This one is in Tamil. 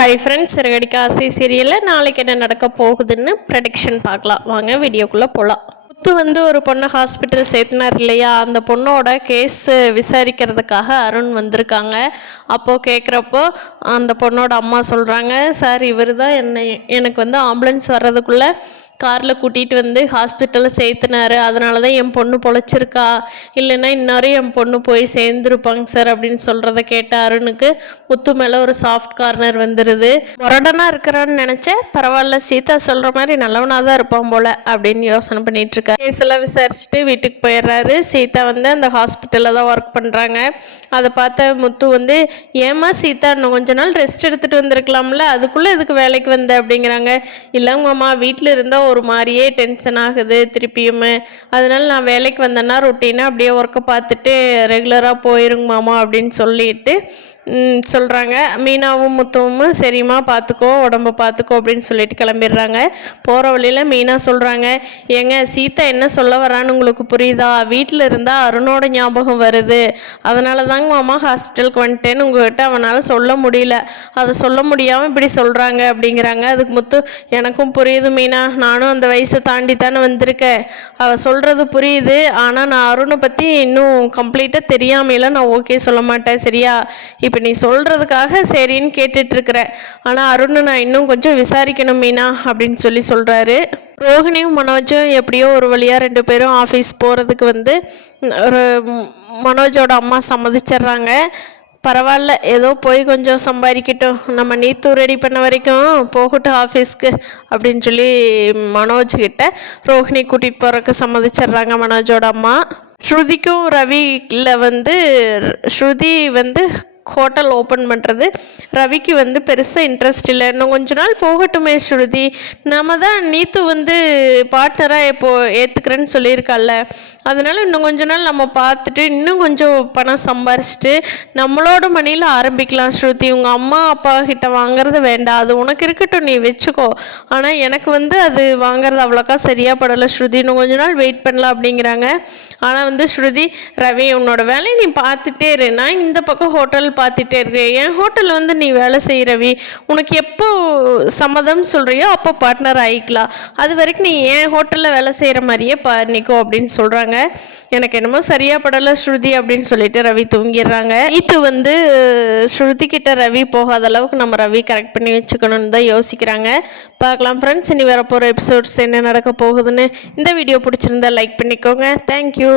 ஹாய் ஃப்ரெண்ட்ஸ், சிறகடிக்க ஆசை சீரியலில் நாளைக்கு என்ன நடக்க போகுதுன்னு ப்ரெடிக்ஷன் பார்க்கலாம். வாங்க வீடியோக்குள்ளே போகலாம். முத்து வந்து ஒரு பொண்ணை ஹாஸ்பிட்டல் சேர்த்துனார் இல்லையா, அந்த பொண்ணோட கேஸ் விசாரிக்கிறதுக்காக அருண் வந்திருக்காங்க. அப்போது கேட்குறப்போ அந்த பொண்ணோட அம்மா சொல்கிறாங்க, சார் இவர் தான் எனக்கு வந்து ஆம்புலன்ஸ் வர்றதுக்குள்ளே காரில் கூட்டிகிட்டு வந்து ஹாஸ்பிட்டலில் சேர்த்துனாரு, அதனால தான் என் பொண்ணு பொழைச்சிருக்கா, இல்லைன்னா இந்நேரம் என் பொண்ணு போய் சேர்ந்துருப்பாங்க சார் அப்படின்னு சொல்கிறத கேட்ட அருணுக்கு முத்து மேலே ஒரு சாஃப்ட் கார்னர் வந்துடுது. முரடனாக இருக்கிறான்னு நினச்சேன், பரவாயில்ல சீதா சொல்கிற மாதிரி நல்லவனாக தான் இருப்பான் போல் அப்படின்னு யோசனை பண்ணிகிட்ருக்கா. கேஸ் எல்லாம் விசாரிச்சுட்டு வீட்டுக்கு போயிடுறாரு. சீதா வந்து அந்த ஹாஸ்பிட்டலில் தான் ஒர்க் பண்ணுறாங்க. அதை பார்த்த முத்து வந்து, ஏமா சீதா இன்னும் கொஞ்ச நாள் ரெஸ்ட் எடுத்துகிட்டு வந்திருக்கலாம்ல, அதுக்குள்ளே எதுக்கு வேலைக்கு வந்த அப்படிங்கிறாங்க. இல்லைங்க அம்மா, வீட்டில் இருந்தால் ஒரு மாதிரியே டென்ஷன் ஆகுது திருப்பியுமே, அதனால நான் வேலைக்கு வந்தேன்னா ரொட்டீனாக அப்படியே ஒர்க்கை பார்த்துட்டு ரெகுலராக போயிருங்க மாமா அப்படின்னு சொல்லிட்டு சொல்கிறாங்க. மீனாவும் முத்துவும் சரிம்மா பார்த்துக்கோ, உடம்பை பார்த்துக்கோ அப்படின்னு சொல்லிட்டு கிளம்பிடுறாங்க. போகிற வழியில் மீனா சொல்கிறாங்க, ஏங்க சீதா என்ன சொல்ல வரான்னு உங்களுக்கு புரியுதா, வீட்டில் இருந்தால் அருணோட ஞாபகம் வருது, அதனால தாங்க மாமா ஹாஸ்பிட்டலுக்கு வந்துட்டேன்னு உங்கள்கிட்ட அவனால் சொல்ல முடியல, அதை சொல்ல முடியாமல் இப்படி சொல்கிறாங்க அப்படிங்கிறாங்க. அதுக்கு முத்து, எனக்கும் புரியுது மீனா, நானும் அந்த வயசை தாண்டி தானே வந்திருக்கேன், அவள் சொல்கிறது புரியுது, ஆனால் நான் அருணை பற்றி இன்னும் கம்ப்ளீட்டாக தெரியாமையில நான் ஓகே சொல்ல மாட்டேன், சரியா, இப்போ நீ சொல்கிறதுக்காக சரின்னு கேட்டுட்ருக்குற, ஆனால் அருண் நான் இன்னும் கொஞ்சம் விசாரிக்கணும் மீனா அப்படின்னு சொல்கிறாரு. ரோஹிணியும் மனோஜும் எப்படியோ ஒரு வழியாக 2 பேரும் ஆஃபீஸ் போகிறதுக்கு வந்து ஒரு மனோஜோட அம்மா சம்மதிச்சிட்றாங்க. பரவாயில்ல, ஏதோ போய் கொஞ்சம் சம்பாதிக்கட்டும், நம்ம நீத்து ரெடி பண்ண வரைக்கும் போகட்டும் ஆஃபீஸ்க்கு அப்படின்னு சொல்லி மனோஜ்கிட்ட ரோஹிணி கூட்டிகிட்டு போகிறதுக்கு சம்மதிச்சிட்றாங்க மனோஜோட அம்மா. ஸ்ருதிக்கும் ரவியில் வந்து ஸ்ருதி வந்து ஹோட்டல் ஓப்பன் பண்ணுறது ரவிக்கு வந்து பெருசாக இன்ட்ரெஸ்ட் இல்லை. இன்னும் கொஞ்ச நாள் போகட்டுமே ஸ்ருதி, நம்ம தான் நீத்து வந்து பார்ட்னராக இப்போது ஏற்றுக்கிறேன்னு சொல்லியிருக்கால, அதனால் இன்னும் கொஞ்ச நாள் நம்ம பார்த்துட்டு இன்னும் கொஞ்சம் பணம் சம்பாரிச்சிட்டு நம்மளோட மணியில் ஆரம்பிக்கலாம் ஸ்ருதி, உங்கள் அம்மா அப்பா கிட்ட வாங்குறது வேண்டாம், அது உனக்கு இருக்கட்டும் நீ வச்சுக்கோ, ஆனால் எனக்கு வந்து அது வாங்குறது அவ்வளோக்கா சரியாக படலை ஸ்ருதி, இன்னும் கொஞ்ச நாள் வெயிட் பண்ணலாம் அப்படிங்கிறாங்க. ஆனால் வந்து ஸ்ருதி, ரவி உன்னோட வேலையை நீ பார்த்துட்டே இரு, நான் இந்த பக்கம் ஹோட்டல் பார்த்துட்டே இருக்கேன், என் ஹோட்டலில் வந்து நீ வேலை செய்கிறவி, உனக்கு எப்போ சம்மதம் சொல்கிறியோ அப்போ பார்ட்னர் ஆகிக்கலாம், அது வரைக்கும் நீ என் ஹோட்டலில் வேலை செய்கிற மாதிரியே பண்ணிக்கோ அப்படின்னு சொல்கிறாங்க. எனக்கு என்னமோ சரியாக படலை ஸ்ருதி அப்படின்னு சொல்லிட்டு ரவி தூங்கிடுறாங்க. நீத்து வந்து ஸ்ருதி கிட்ட ரவி போகாத அளவுக்கு நம்ம ரவி கரெக்ட் பண்ணி வச்சுக்கணும்னு தான் யோசிக்கிறாங்க. பார்க்கலாம் ஃப்ரெண்ட்ஸ், இனி வரப்போகிற எபிசோட்ஸ் என்ன நடக்க போகுதுன்னு. இந்த வீடியோ பிடிச்சிருந்தா லைக் பண்ணிக்கோங்க. தேங்க்யூ.